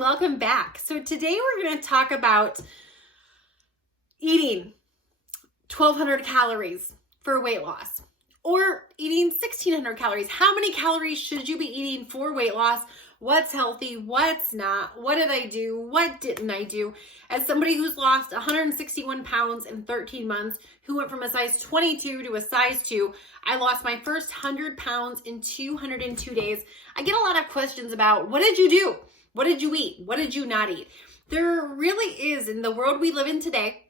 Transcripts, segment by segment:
welcome back. So today we're going to talk about eating 1,200 calories for weight loss or eating 1,600 calories. How many calories should you be eating for weight loss? What's healthy? What's not? What did I do? What didn't I do? As somebody who's lost 161 pounds in 13 months, who went from a size 22 to a size 2, I lost my first 100 pounds in 202 days. I get a lot of questions about, what did you do? What did you eat? What did you not eat? There really is, in the world we live in today,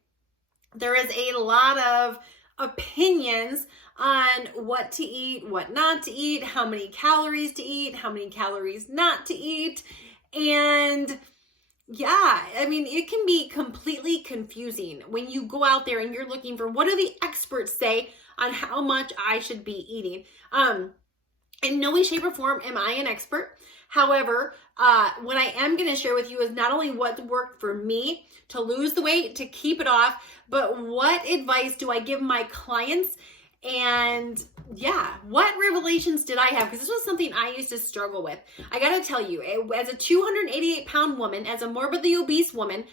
there is a lot of opinions on what to eat, what not to eat, how many calories to eat, how many calories not to eat. And yeah, I mean, it can be completely confusing when you go out there and you're looking for what do the experts say on how much I should be eating. In no way, shape, or form am I an expert. However, what I am going to share with you is not only what worked for me to lose the weight, to keep it off, but what advice do I give my clients? And yeah, what revelations did I have? Because this was something I used to struggle with. I got to tell you, as a 288-pound woman, as a morbidly obese woman,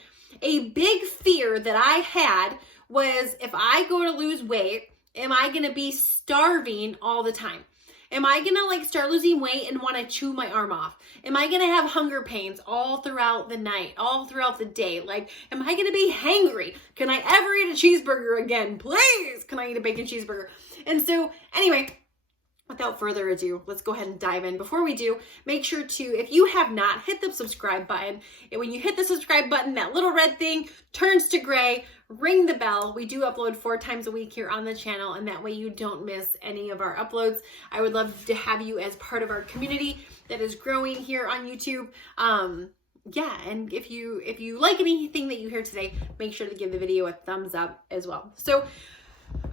a big fear that I had was, if I go to lose weight, am I going to be starving all the time? Am I going to start losing weight and want to chew my arm off? Am I going to have hunger pains all throughout the night, all throughout the day? Am I going to be hangry? Can I ever eat a cheeseburger again? Please, can I eat a bacon cheeseburger? And so anyway, without further ado, let's go ahead and dive in. Before we do, make sure to, if you have not, hit the subscribe button. And when you hit the subscribe button, that little red thing turns to gray. Ring the bell. We do upload 4 times a week here on the channel, and that way you don't miss any of our uploads. I would love to have you as part of our community that is growing here on YouTube. Yeah, and if you like anything that you hear today, make sure to give the video a thumbs up as well. So,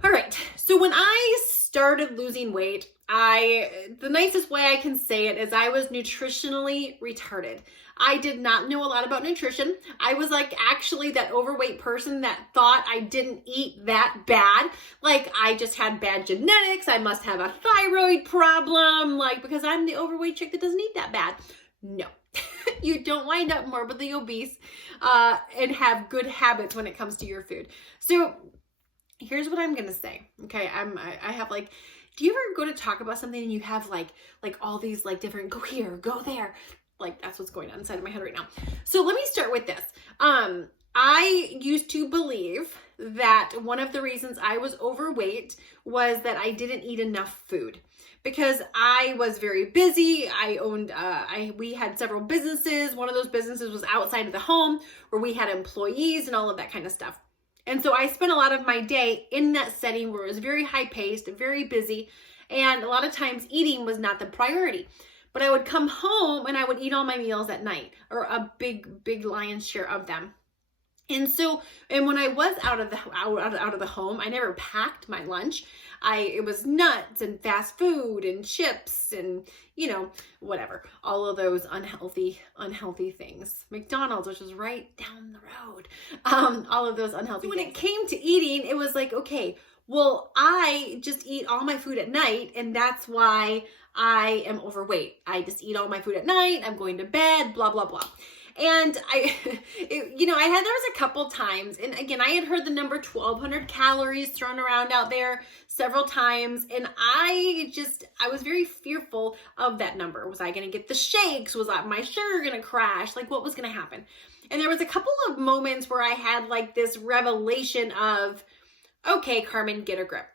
all right. So when I started losing weight, the nicest way I can say it is I was nutritionally retarded. I did not know a lot about nutrition. I was actually that overweight person that thought I didn't eat that bad. I just had bad genetics. I must have a thyroid problem, because I'm the overweight chick that doesn't eat that bad. No, you don't wind up morbidly obese and have good habits when it comes to your food. So here's what I'm going to say. Okay. I have do you ever go to talk about something and you have all these different, go here, go there. That's what's going on inside of my head right now. So let me start with this. I used to believe that one of the reasons I was overweight was that I didn't eat enough food, because I was very busy. I owned, we had several businesses. One of those businesses was outside of the home where we had employees and all of that kind of stuff. And so I spent a lot of my day in that setting where it was very high paced, very busy. And a lot of times eating was not the priority. But I would come home and I would eat all my meals at night, or a big lion's share of them. And when I was out of the home, I never packed my lunch. It was nuts and fast food and chips and, whatever, all of those unhealthy things. McDonald's, which was right down the road. All of those unhealthy things. When it came to eating, it was okay, well, I just eat all my food at night, and that's why I am overweight. I just eat all my food at night. I'm going to bed, blah, blah, blah. And there was a couple times, and again, I had heard the number 1,200 calories thrown around out there several times, and I was very fearful of that number. Was I going to get the shakes? Was my sugar going to crash? What was going to happen? And there was a couple of moments where I had this revelation of, okay, Carmen, get a grip.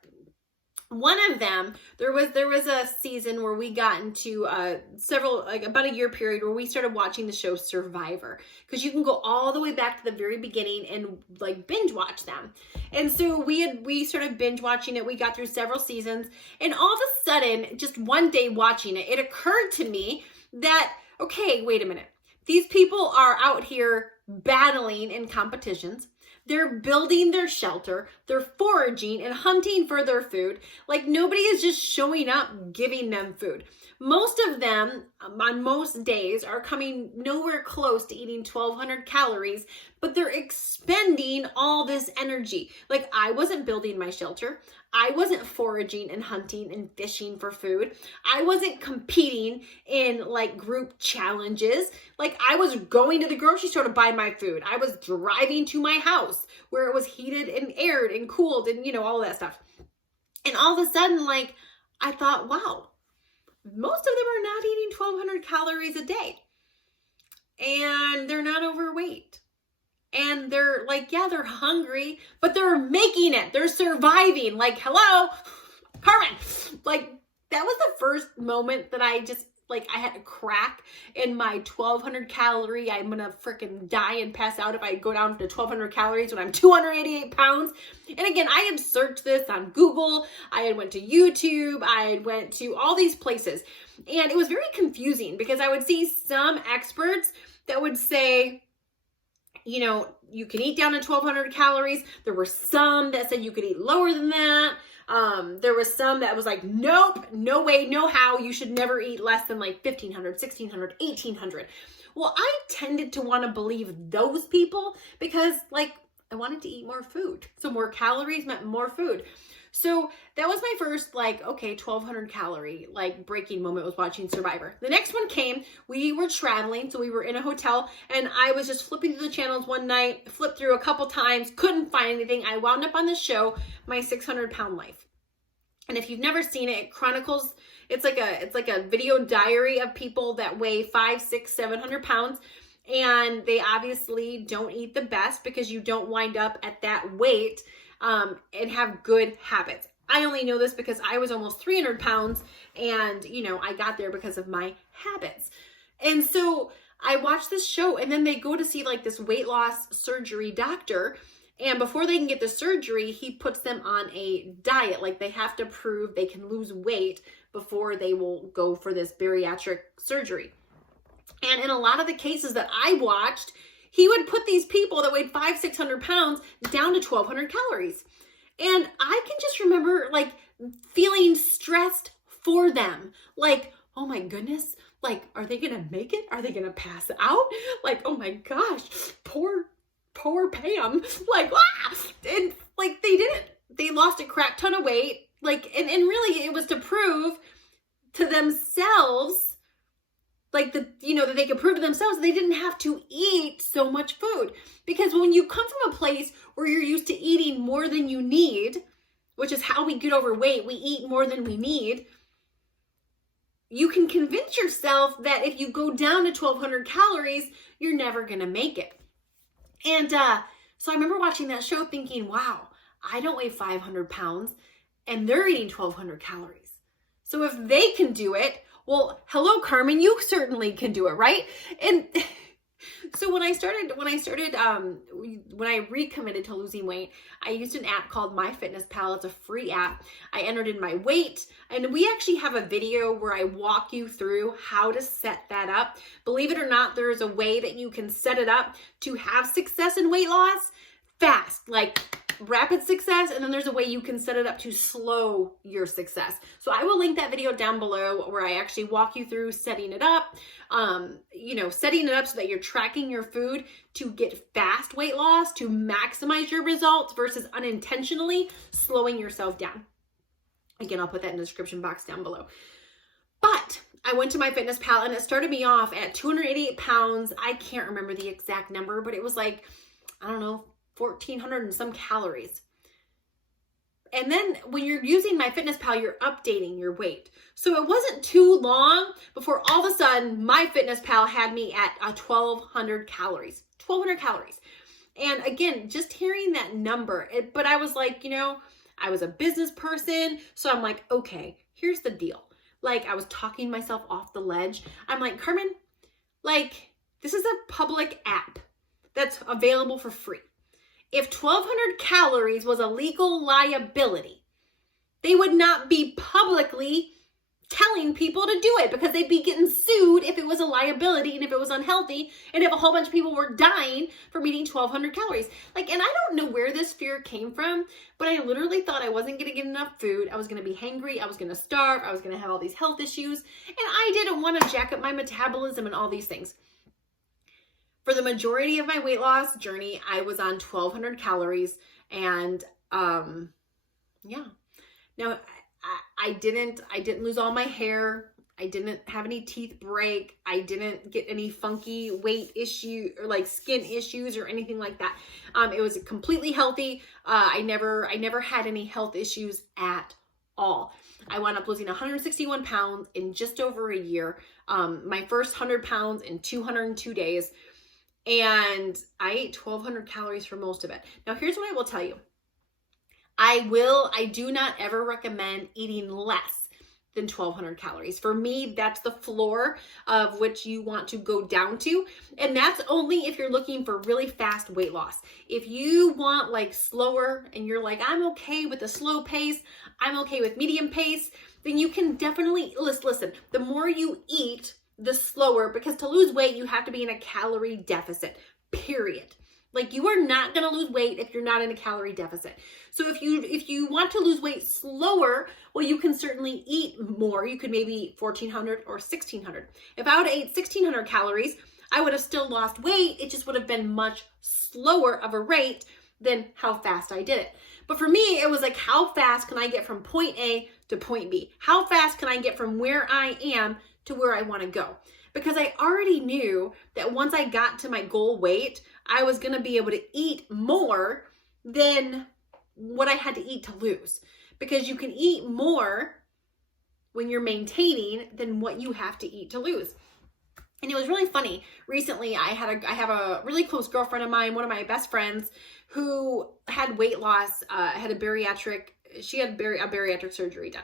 One of them, there was a season where we got into about a year period where we started watching the show Survivor, because you can go all the way back to the very beginning and binge watch them. And so we started binge watching it. We got through several seasons, and all of a sudden, just one day watching it, it occurred to me that, okay, wait a minute. These people are out here battling in competitions. They're building their shelter. They're foraging and hunting for their food. Nobody is just showing up, giving them food. Most of them on most days are coming nowhere close to eating 1,200 calories, but they're expending all this energy. Like, I wasn't building my shelter. I wasn't foraging and hunting and fishing for food. I wasn't competing in like group challenges. Like, I was going to the grocery store to buy my food. I was driving to my house where it was heated and aired and cooled and, you know, all of that stuff. And all of a sudden, like, I thought, wow, most of them are not eating 1,200 calories a day. And they're not overweight. And they're like, yeah, they're hungry, but they're making it. They're surviving. Like, hello, Carmen. Like, that was the first moment that I just, like, I had a crack in my 1,200 calorie. I'm going to freaking die and pass out if I go down to 1,200 calories when I'm 288 pounds. And again, I had searched this on Google. I had went to YouTube. I had went to all these places. And it was very confusing because I would see some experts that would say, you know, you can eat down to 1,200 calories. There were some that said you could eat lower than that. There was some that was like, nope, no way, no how. You should never eat less than like 1,500, 1,600, 1,800. Well, I tended to want to believe those people because, like, I wanted to eat more food. So more calories meant more food. So that was my first, like, okay, 1,200 calorie, like, breaking moment was watching Survivor. The next one came, we were traveling, so we were in a hotel, and I was just flipping through the channels one night, flipped through a couple times, couldn't find anything. I wound up on this show, My 600 Pound Life. And if you've never seen it, it chronicles, it's like a video diary of people that weigh 500, 600, 700 pounds. And they obviously don't eat the best because you don't wind up at that weight and have good habits. I only know this because I was almost 300 pounds and, you know, I got there because of my habits. And so I watched this show and then they go to see like this weight loss surgery doctor. And before they can get the surgery, he puts them on a diet. Like, they have to prove they can lose weight before they will go for this bariatric surgery. And in a lot of the cases that I watched, he would put these people that weighed 500, 600 pounds down to 1,200 calories. And I can just remember like feeling stressed for them. Like, oh my goodness, like, are they going to make it? Are they going to pass out? Like, oh my gosh, poor Pam. Like, ah! And like, they didn't. They lost a crap ton of weight. Like, and really it was to prove to themselves, like, you know, that they could prove to themselves they didn't have to eat so much food. Because when you come from a place where you're used to eating more than you need, which is how we get overweight, we eat more than we need, you can convince yourself that if you go down to 1,200 calories, you're never going to make it. And so I remember watching that show thinking, wow, I don't weigh 500 pounds and they're eating 1,200 calories. So if they can do it, well, hello, Carmen, you certainly can do it, right? And so when I recommitted to losing weight, I used an app called MyFitnessPal. It's a free app. I entered in my weight, and we actually have a video where I walk you through how to set that up. Believe it or not, there is a way that you can set it up to have success in weight loss fast, like rapid success, and then there's a way you can set it up to slow your success. So I will link that video down below where I actually walk you through setting it up, setting it up so that you're tracking your food to get fast weight loss, to maximize your results versus unintentionally slowing yourself down. Again, I'll put that in the description box down below. But I went to MyFitnessPal and it started me off at 288 pounds. I can't remember the exact number, but it was like, I don't know, 1,400 and some calories. And then when you're using MyFitnessPal, you're updating your weight. So it wasn't too long before all of a sudden MyFitnessPal had me at 1,200 calories. 1,200 calories. And again, just hearing that number, but I was like, I was a business person. So I'm like, okay, here's the deal. Like, I was talking myself off the ledge. I'm like, Carmen, like, this is a public app that's available for free. If 1,200 calories was a legal liability, they would not be publicly telling people to do it because they'd be getting sued if it was a liability and if it was unhealthy and if a whole bunch of people were dying from eating 1,200 calories. Like, and I don't know where this fear came from, but I literally thought I wasn't going to get enough food. I was going to be hangry. I was going to starve. I was going to have all these health issues. And I didn't want to jack up my metabolism and all these things. For the majority of my weight loss journey, I was on 1,200 calories. And, yeah. Now, I didn't lose all my hair. I didn't have any teeth break. I didn't get any funky weight issue or like skin issues or anything like that. It was completely healthy. I never had any health issues at all. I wound up losing 161 pounds in just over a year. My first 100 pounds in 202 days. And I ate 1,200 calories for most of it. Now, here's what I will tell you. I do not ever recommend eating less than 1,200 calories. For me, that's the floor of which you want to go down to. And that's only if you're looking for really fast weight loss. If you want like slower and you're like, I'm okay with a slow pace, I'm okay with medium pace, then you can definitely, listen, the more you eat, the slower, because to lose weight, you have to be in a calorie deficit, period. Like, you are not going to lose weight if you're not in a calorie deficit. So if you want to lose weight slower, well, you can certainly eat more. You could maybe eat 1,400 or 1,600. If I would have ate 1,600 calories, I would have still lost weight. It just would have been much slower of a rate than how fast I did it. But for me, it was like, how fast can I get from point A to point B? How fast can I get from where I am to where I want to go? Because I already knew that once I got to my goal weight, I was going to be able to eat more than what I had to eat to lose. Because you can eat more when you're maintaining than what you have to eat to lose. And it was really funny. Recently, I have a really close girlfriend of mine, one of my best friends, who had weight loss, had a bariatric surgery done.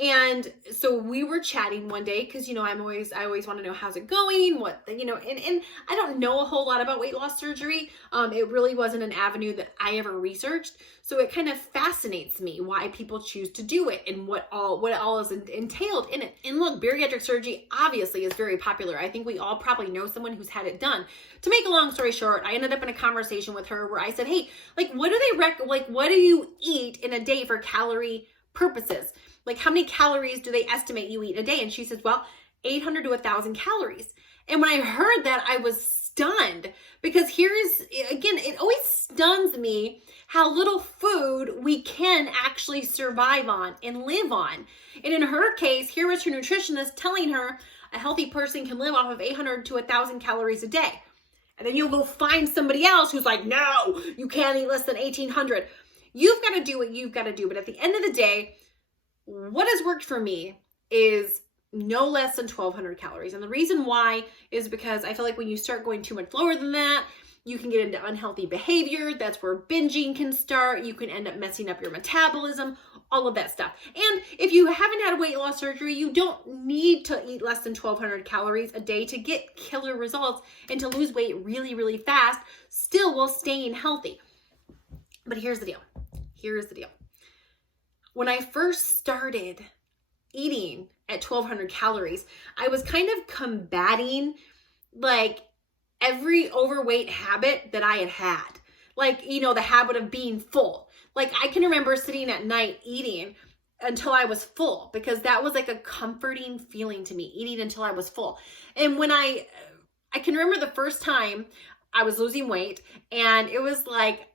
And so we were chatting one day because, I always want to know how's it going, and I don't know a whole lot about weight loss surgery. It really wasn't an avenue that I ever researched. So it kind of fascinates me why people choose to do it and what all is entailed in it. And look, bariatric surgery obviously is very popular. I think we all probably know someone who's had it done. To make a long story short, I ended up in a conversation with her where I said, hey, like, what do you eat in a day for calorie purposes? Like, how many calories do they estimate you eat a day? And she says, well, 800 to 1,000 calories. And when I heard that, I was stunned, because it always stuns me how little food we can actually survive on and live on. And in her case, here was her nutritionist telling her a healthy person can live off of 800 to 1,000 calories a day. And then you'll go find somebody else who's like, no, you can't eat less than 1,800. You've got to do what you've got to do. But at the end of the day, what has worked for me is no less than 1,200 calories. And the reason why is because I feel like when you start going too much lower than that, you can get into unhealthy behavior. That's where binging can start. You can end up messing up your metabolism, all of that stuff. And if you haven't had a weight loss surgery, you don't need to eat less than 1,200 calories a day to get killer results and to lose weight really, really fast, still while staying healthy. But here's the deal. When I first started eating at 1,200 calories, I was kind of combating like every overweight habit that I had. Like, the habit of being full. Like, I can remember sitting at night eating until I was full, because that was like a comforting feeling to me, eating until I was full. And when I can remember the first time I was losing weight, and it was like,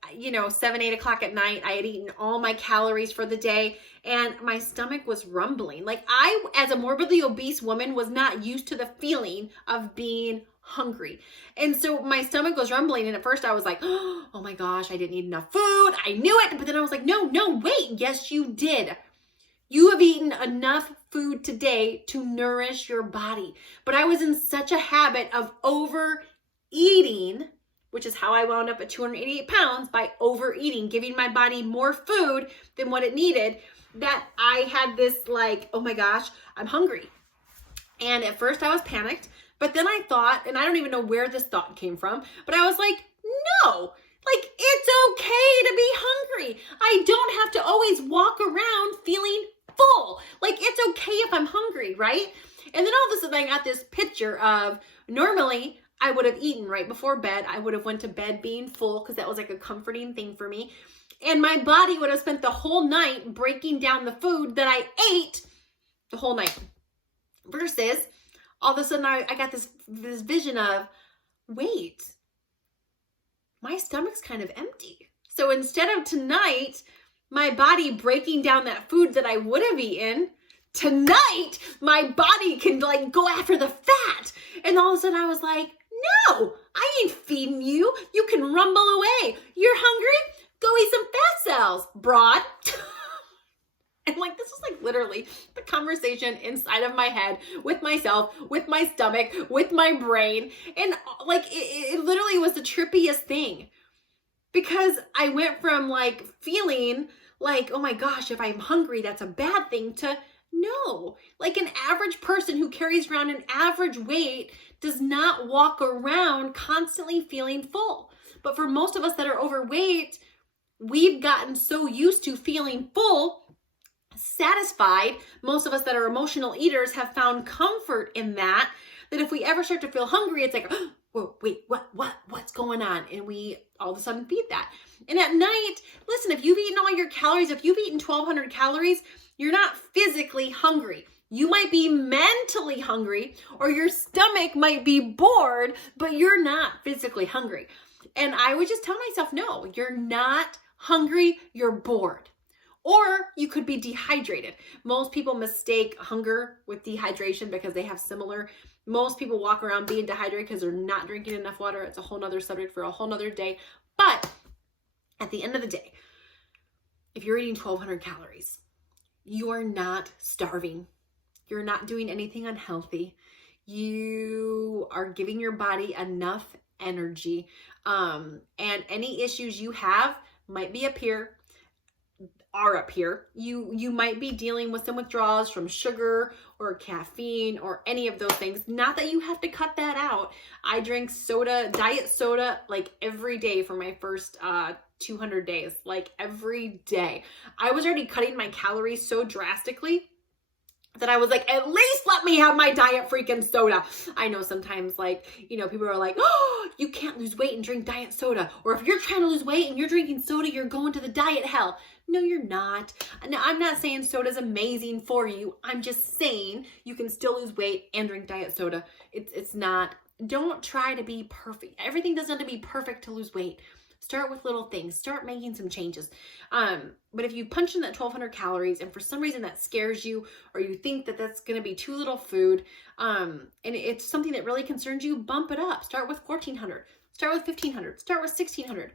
7, 8 o'clock at night. I had eaten all my calories for the day, and my stomach was rumbling. Like, I, as a morbidly obese woman, was not used to the feeling of being hungry. And so my stomach was rumbling, and at first I was like, oh my gosh, I didn't eat enough food. I knew it. But then I was like, no, wait. Yes, you did. You have eaten enough food today to nourish your body. But I was in such a habit of overeating, which is how I wound up at 288 pounds, by overeating, giving my body more food than what it needed, that I had this like, oh my gosh, I'm hungry. And at first I was panicked, but then I thought, and I don't even know where this thought came from, but I was like, no, like, it's okay to be hungry. I don't have to always walk around feeling full. Like, it's okay if I'm hungry, right? And then all of a sudden I got this picture of, normally I would have eaten right before bed. I would have went to bed being full because that was like a comforting thing for me. And my body would have spent the whole night breaking down the food that I ate the whole night. Versus all of a sudden I got this vision of, wait, my stomach's kind of empty. So instead of tonight, my body breaking down that food that I would have eaten, tonight, my body can like go after the fat. And all of a sudden I was like, no, I ain't feeding you. You can rumble away. You're hungry? Go eat some fat cells, broad. And like, this was like literally the conversation inside of my head with myself, with my stomach, with my brain. And like, it literally was the trippiest thing, because I went from like feeling like, oh my gosh, if I'm hungry, that's a bad thing, to no. Like, an average person who carries around an average weight does not walk around constantly feeling full. But for most of us that are overweight, we've gotten so used to feeling full, satisfied. Most of us that are emotional eaters have found comfort in that if we ever start to feel hungry, it's like, oh, whoa, wait, what's going on? And we all of a sudden feed that. And at night, listen, if you've eaten all your calories, if you've eaten 1,200 calories, you're not physically hungry. You might be mentally hungry, or your stomach might be bored, but you're not physically hungry. And I would just tell myself, no, you're not hungry, you're bored. Or you could be dehydrated. Most people mistake hunger with dehydration because they have similar. Most people walk around being dehydrated because they're not drinking enough water. It's a whole nother subject for a whole nother day. But at the end of the day, if you're eating 1,200 calories, you are not starving. You're not doing anything unhealthy. You are giving your body enough energy. And any issues you have might be up here. You might be dealing with some withdrawals from sugar or caffeine or any of those things. Not that you have to cut that out. I drank soda, diet soda, like every day for my first 200 days, like every day. I was already cutting my calories so drastically that I was like, at least let me have my diet freaking soda. I know sometimes, like, you know, people are like, oh, you can't lose weight and drink diet soda. Or if you're trying to lose weight and you're drinking soda, you're going to the diet hell. No, you're not. Now, I'm not saying soda's amazing for you. I'm just saying you can still lose weight and drink diet soda. It's not, don't try to be perfect. Everything doesn't have to be perfect to lose weight. Start with little things. Start making some changes. But if you punch in that 1,200 calories and for some reason that scares you, or you think that that's going to be too little food, and it's something that really concerns you, bump it up. Start with 1,400. Start with 1,500. Start with 1,600.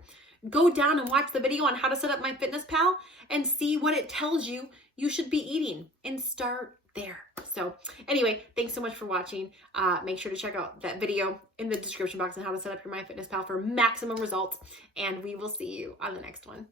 Go down and watch the video on how to set up MyFitnessPal and see what it tells you you should be eating, and start there. So anyway, thanks so much for watching. Make sure to check out that video in the description box on how to set up your MyFitnessPal for maximum results, and we will see you on the next one.